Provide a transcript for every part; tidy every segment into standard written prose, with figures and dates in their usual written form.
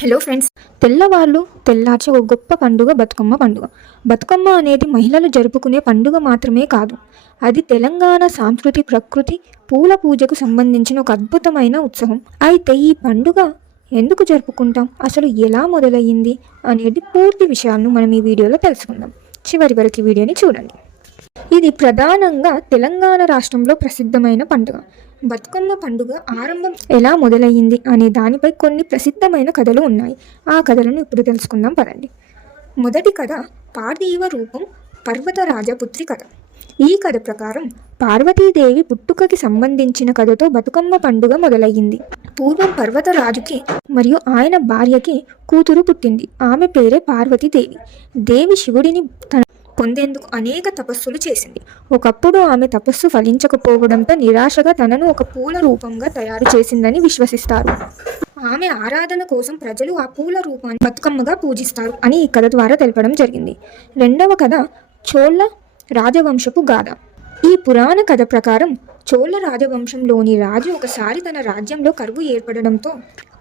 Hello friends, తెల్లవాళ్ళు తెల్లార్చి ఒక గొప్ప పండుగ బతుకమ్మ పండుగ. బతుకమ్మ అనేది మహిళలు జరుపుకునే పండుగ మాత్రమే కాదు, అది తెలంగాణ సంస్కృతి, ప్రకృతి, పూల పూజకు సంబంధించిన ఒక అద్భుతమైన ఉత్సవం. అయితే ఈ పండుగ ఎందుకు జరుపుకుంటాం, అసలు ఎలా మొదలయ్యింది అనేది పూర్తి విషయాలను మనం ఈ వీడియోలో తెలుసుకుందాం. చివరి వరకు ఈ వీడియోని చూడండి. ఇది ప్రధానంగా తెలంగాణ రాష్ట్రంలో ప్రసిద్ధమైన పండుగ. బతుకమ్మ పండుగ ఆరంభం ఎలా మొదలయ్యింది అనే దానిపై కొన్ని ప్రసిద్ధమైన కథలు ఉన్నాయి. ఆ కథలను ఇప్పుడు తెలుసుకుందాం పదండి. మొదటి కథ పార్థివ రూపం పర్వతరాజపుత్రి కథ. ఈ కథ ప్రకారం పార్వతీదేవి పుట్టుకకి సంబంధించిన కథతో బతుకమ్మ పండుగ మొదలయ్యింది. పూర్వం పర్వతరాజుకి మరియు ఆయన భార్యకి కూతురు పుట్టింది. ఆమె పేరే పార్వతీదేవి. దేవి శివుడిని పొందేందుకు అనేక తపస్సులు చేసింది. ఒకప్పుడు ఆమె తపస్సు ఫలించకపోవడంతో నిరాశగా తనను ఒక పూల రూపంగా తయారు చేసిందని విశ్వసిస్తారు. ఆమె ఆరాధన కోసం ప్రజలు ఆ పూల రూపాన్ని బతుకమ్మగా పూజిస్తారు అని ఈ కథ ద్వారా తెలపడం జరిగింది. రెండవ కథ చోళ రాజవంశపు గాథ. ఈ పురాణ కథ ప్రకారం చోళ రాజవంశంలోని రాజు ఒకసారి తన రాజ్యంలో కరువు ఏర్పడడంతో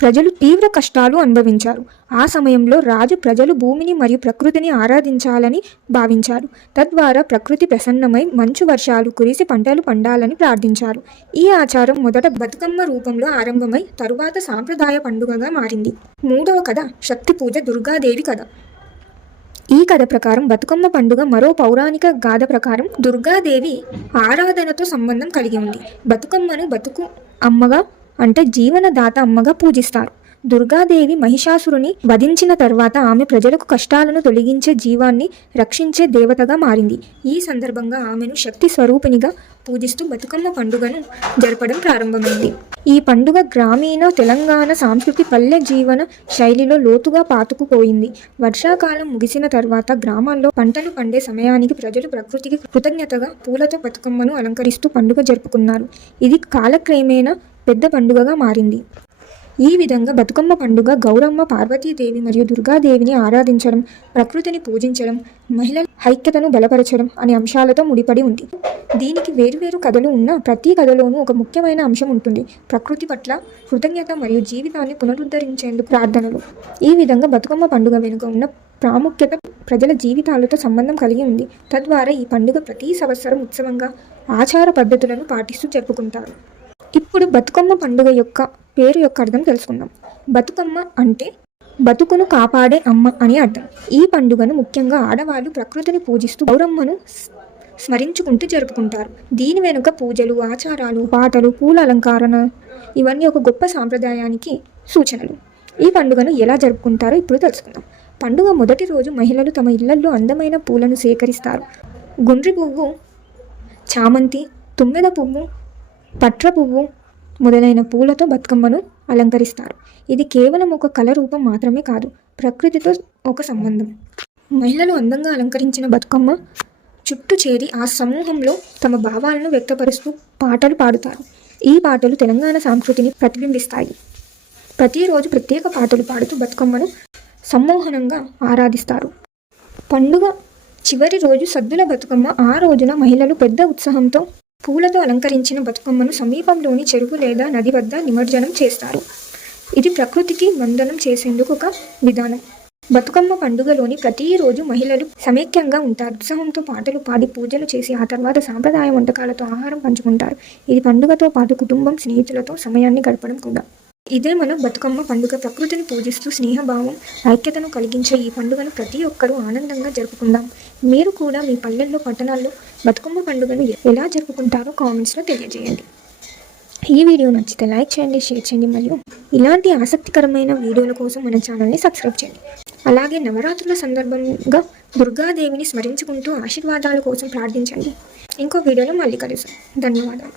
ప్రజలు తీవ్ర కష్టాలు అనుభవించారు. ఆ సమయంలో రాజు ప్రజలు భూమిని మరియు ప్రకృతిని ఆరాధించాలని భావించారు. తద్వారా ప్రకృతి ప్రసన్నమై మంచు వర్షాలు కురిసి పంటలు పండాలని ప్రార్థించారు. ఈ ఆచారం మొదట బతుకమ్మ రూపంలో ఆరంభమై తరువాత సాంప్రదాయ పండుగగా మారింది. మూడవ కథ శక్తి పూజ దుర్గాదేవి కథ. ఈ కథ ప్రకారం బతుకమ్మ పండుగ మరో పౌరాణిక గాథ ప్రకారం దుర్గాదేవి ఆరాధనతో సంబంధం కలిగి ఉంది. బతుకమ్మను బతుకు అమ్మగా అంటే జీవనదాత అమ్మగా పూజిస్తారు. దుర్గాదేవి మహిషాసురుని వధించిన తర్వాత ఆమె ప్రజలకు కష్టాలను తొలగించే జీవాన్ని రక్షించే దేవతగా మారింది. ఈ సందర్భంగా ఆమెను శక్తి స్వరూపిణిగా పూజిస్తూ బతుకమ్మ పండుగను జరపడం ప్రారంభమైంది. ఈ పండుగ గ్రామీణ తెలంగాణ సంస్కృతి, పల్లె జీవన శైలిలో లోతుగా పాతుకుపోయింది. వర్షాకాలం ముగిసిన తర్వాత గ్రామాల్లో పంటలు పండే సమయానికి ప్రజలు ప్రకృతికి కృతజ్ఞతగా పూలతో బతుకమ్మను అలంకరిస్తూ పండుగ జరుపుకున్నారు. ఇది కాలక్రమేణా పెద్ద పండుగగా మారింది. ఈ విధంగా బతుకమ్మ పండుగ గౌరమ్మ, పార్వతీదేవి మరియు దుర్గాదేవిని ఆరాధించడం, ప్రకృతిని పూజించడం, మహిళల ఐక్యతను బలపరచడం అనే అంశాలతో ముడిపడి ఉంది. దీనికి వేరువేరు కథలు ఉన్న ప్రతి కథలోనూ ఒక ముఖ్యమైన అంశం ఉంటుంది: ప్రకృతి పట్ల కృతజ్ఞత మరియు జీవితాన్ని పునరుద్ధరించేందుకు ప్రార్థనలు. ఈ విధంగా బతుకమ్మ పండుగ వెనుక ఉన్న ప్రాముఖ్యత ప్రజల జీవితాలతో సంబంధం కలిగి ఉంది. తద్వారా ఈ పండుగ ప్రతి సంవత్సరం ఉత్సవంగా ఆచార పద్ధతులను పాటిస్తూ జరుపుకుంటారు. ఇప్పుడు బతుకమ్మ పండుగ యొక్క పేరు యొక్క అర్థం తెలుసుకుందాం. బతుకమ్మ అంటే బతుకును కాపాడే అమ్మ అని అర్థం. ఈ పండుగను ముఖ్యంగా ఆడవాళ్ళు ప్రకృతిని పూజిస్తూ గౌరమ్మను స్మరించుకుంటూ జరుపుకుంటారు. దీని వెనుక పూజలు, ఆచారాలు, పాటలు, పూల అలంకరణ ఇవన్నీ ఒక గొప్ప సాంప్రదాయానికి సూచనలు. ఈ పండుగను ఎలా జరుపుకుంటారో ఇప్పుడు తెలుసుకుందాం. పండుగ మొదటి రోజు మహిళలు తమ ఇళ్లలో అందమైన పూలను సేకరిస్తారు. గుండ్రి పువ్వు, చామంతి, తుమ్మెద పువ్వు, పట్ర పువ్వు మొదలైన పూలతో బతుకమ్మను అలంకరిస్తారు. ఇది కేవలం ఒక కళ రూపం మాత్రమే కాదు, ప్రకృతితో ఒక సంబంధం. మహిళలు అందంగా అలంకరించిన బతుకమ్మ చుట్టూ చేరి ఆ సమూహంలో తమ భావాలను వ్యక్తపరుస్తూ పాటలు పాడుతారు. ఈ పాటలు తెలంగాణ సంస్కృతిని ప్రతిబింబిస్తాయి. ప్రతిరోజు ప్రత్యేక పాటలు పాడుతూ బతుకమ్మను సమ్మోహనంగా ఆరాధిస్తారు. పండుగ చివరి రోజు సద్దుల బతుకమ్మ. ఆ రోజున మహిళలు పెద్ద ఉత్సాహంతో పూలతో అలంకరించిన బతుకమ్మను సమీపంలోని చెరువు లేదా నది వద్ద నిమజ్జనం చేస్తారు. ఇది ప్రకృతికి వందనం చేసేందుకు ఒక విధానం. బతుకమ్మ పండుగలోని ప్రతిరోజు మహిళలు సమైక్యంగా ఉంటారు. ఉత్సవంతో పాటలు పాడి పూజలు చేసి ఆ తర్వాత సాంప్రదాయ వంటకాలతో ఆహారం పంచుకుంటారు. ఇది పండుగతో పాటు కుటుంబం, స్నేహితులతో సమయాన్ని గడపడం కూడా. ఇదే మన బతుకమ్మ పండుగ. ప్రకృతిని పూజిస్తూ స్నేహభావం, ఐక్యతను కలిగించే ఈ పండుగను ప్రతి ఒక్కరూ ఆనందంగా జరుపుకుందాం. మీరు కూడా మీ పల్లెల్లో, పట్టణాల్లో బతుకమ్మ పండుగను ఎలా జరుపుకుంటారో కామెంట్స్లో తెలియజేయండి. ఈ వీడియో నచ్చితే లైక్ చేయండి, షేర్ చేయండి మరియు ఇలాంటి ఆసక్తికరమైన వీడియోల కోసం మన ఛానల్ని సబ్స్క్రైబ్ చేయండి. అలాగే నవరాత్రుల సందర్భంగా దుర్గాదేవిని స్మరించుకుంటూ ఆశీర్వాదాల కోసం ప్రార్థించండి. ఇంకో వీడియోలో మళ్ళీ కలుద్దాం. ధన్యవాదాలు.